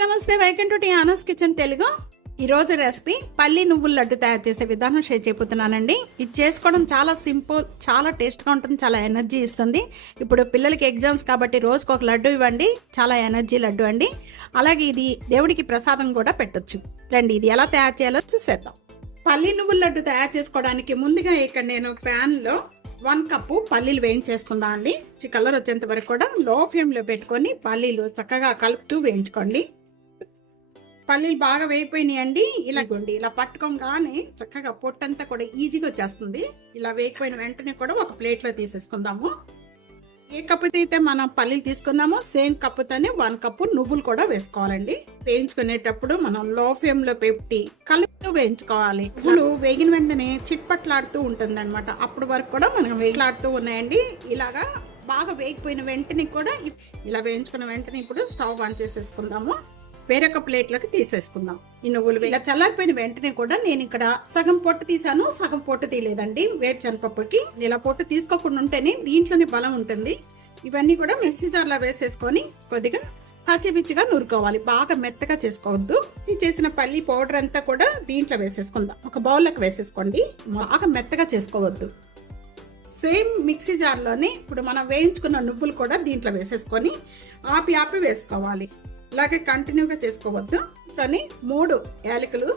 నమస్తే welcome to Tiano's kitchen Telugu. ఈ రోజు రెసిపీ పల్లి నువ్వుల లడ్డు తయారు చేసే విధానం షేర్ చేయబోతున్నానండి. ఇది చేసుకోవడం చాలా సింపుల్ చాలా టేస్ట్గా ఉంటుంది చాలా ఎనర్జీ ఇస్తుంది. ఇప్పుడు పిల్లలకి ఎగ్జామ్స్ కాబట్టి రోజుకు ఒక లడ్డు ఇవ్వండి చాలా ఎనర్జీ లడ్డు అండి. అలాగే ఇది దేవుడికి ప్రసాదం కూడా పెట్టొచ్చు. రండి ఇది ఎలా తయారు చేయాలో చూసేద్దాం. పల్లి నువ్వుల లడ్డు తయారు చేసుకోవడానికి ముందుగా ఇక్కడ నేను ప్యాన్లో వన్ కప్పు పల్లీలు వేయించేసుకుందాం అండి. కలర్ వచ్చేంత వరకు కూడా లో ఫ్లేమ్లో పెట్టుకొని పల్లీలు చక్కగా కలుపుతూ వేయించుకోండి. పల్లీలు బాగా వేగిపోయినాయండి. ఇలాగోండి ఇలా పట్టుకోగానే చక్కగా పొట్టంతా కూడా ఈజీగా వచ్చేస్తుంది. ఇలా వేగిపోయిన వెంటనే కూడా ఒక ప్లేట్లో తీసేసుకుందాము. ఏ కప్పుతో అయితే మనం పల్లీలు తీసుకున్నామో సేమ్ కప్పుతోనే వన్ కప్పు నువ్వులు కూడా వేసుకోవాలండి. వేయించుకునేటప్పుడు మనం లో ఫ్లేమ్లో పెట్టి కలుపుతూ వేయించుకోవాలి. నువ్వులు వేగిన వెంటనే చిట్పట్లాడుతూ ఉంటుంది అనమాట అప్పుడు వరకు కూడా మనం వేగిలాడుతూ ఉన్నాయండి. ఇలాగా బాగా వేగిపోయిన వెంటనే కూడా ఇలా వేయించుకున్న వెంటనే ఇప్పుడు స్టవ్ ఆన్ చేసేసుకుందాము. వేరొక ప్లేట్లోకి తీసేసుకుందాం. ఈ నువ్వులు ఇలా చల్లారిపోయిన వెంటనే కూడా నేను ఇక్కడ సగం పొట్టు తీసాను సగం పొట్టు తీయలేదండి. వేరు శనపప్పుకి ఇలా పొట్టు తీసుకోకుండా ఉంటేనే దీంట్లోనే బలం ఉంటుంది. ఇవన్నీ కూడా మిక్సీ జార్లో వేసేసుకొని కొద్దిగా పచ్చిమిర్చిగా నూరుకోవాలి. బాగా మెత్తగా చేసుకోవద్దు. ఈ చేసిన పల్లి పౌడర్ అంతా కూడా దీంట్లో వేసేసుకుందాం. ఒక బౌల్లోకి వేసేసుకోండి. బాగా మెత్తగా చేసుకోవద్దు. సేమ్ మిక్సీ జార్లోనే ఇప్పుడు మనం వేయించుకున్న నువ్వులు కూడా దీంట్లో వేసేసుకొని ఆపి ఆపి వేసుకోవాలి. ఇలాగే కంటిన్యూగా చేసుకోవద్దు. కానీ మూడు యాలకులు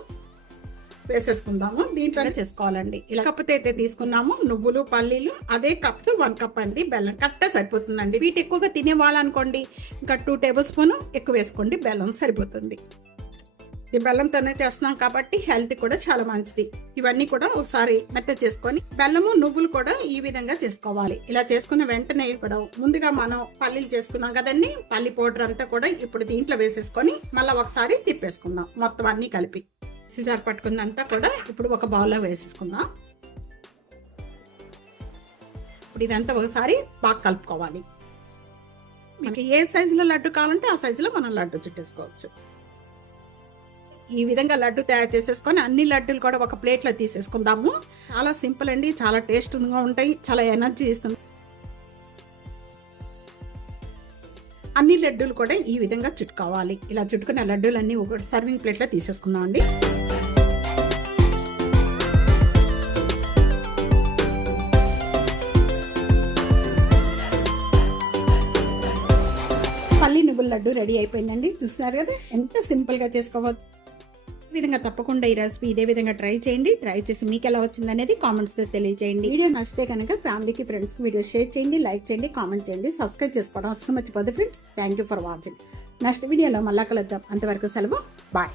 వేసేసుకుందాము. దీంట్లోనే చేసుకోవాలండి. ఇలా కప్పుతో అయితే తీసుకున్నాము. నువ్వులు పల్లీలు అదే కప్తో వన్ కప్ అండి. బెల్లం కరెక్ట్గా సరిపోతుందండి. వీటి ఎక్కువగా తినేవాళ్ళు అనుకోండి ఇంకా టూ టేబుల్ స్పూన్ ఎక్కువ వేసుకోండి బెల్లం సరిపోతుంది. ఈ బెల్లంతోనే చేస్తున్నాం కాబట్టి హెల్త్ కూడా చాలా మంచిది. ఇవన్నీ కూడా ఒకసారి మెత్త చేసుకొని బెల్లము నువ్వులు కూడా ఈ విధంగా చేసుకోవాలి. ఇలా చేసుకున్న వెంటనే కూడా ముందుగా మనం పల్లీలు చేసుకున్నాం కదండి. పల్లి పౌడర్ అంతా కూడా ఇప్పుడు దీంట్లో వేసేసుకొని మళ్ళీ ఒకసారి తిప్పేసుకుందాం. మొత్తం అన్ని కలిపి. సిజార్ పట్టుకున్నంతా కూడా ఇప్పుడు ఒక బౌల్లో వేసేసుకుందాం. ఇప్పుడు ఇదంతా ఒకసారి బాగా కలుపుకోవాలి. మీకు ఏ సైజులో లడ్డు కావాలంటే ఆ సైజులో మనం లడ్డు చుట్టేసుకోవచ్చు. ఈ విధంగా లడ్డు తయారు చేసేసుకొని అన్ని లడ్డూలు కూడా ఒక ప్లేట్లో తీసేసుకుందాము. చాలా సింపుల్ అండి చాలా టేస్ట్గా ఉంటాయి చాలా ఎనర్జీ ఇస్తుంది. అన్ని లడ్డూలు కూడా ఈ విధంగా చుట్టుకోవాలి. ఇలా చుట్టుకున్న లడ్డూలన్నీ ఒక సర్వింగ్ ప్లేట్లో తీసేసుకుందాం అండి. పల్లి నువ్వుల లడ్డు రెడీ అయిపోయిందండి. చూస్తున్నారు కదా ఎంత సింపుల్గా చేసుకోవచ్చు. విధంగా తప్పకుండా ఈ రెసిపీ ఇదే విధంగా ట్రై చేయండి. ట్రై చేసి మీకు ఎలా వచ్చింది అనేది కామెంట్స్తో తెలియజేయండి వీడియో నచ్చితే కనుక ఫ్యామిలీకి ఫ్రెండ్స్కి వీడియో షేర్ చేయండి లైక్ చేయండి కామెంట్ చేయండి సబ్స్క్రైబ్ చేసుకోవడం అస్సలు మర్చిపోద్దు friends thank you for watching next వీడియోలో మళ్ళా కలుద్దాం. అంతవరకు సెలవు. బాయ్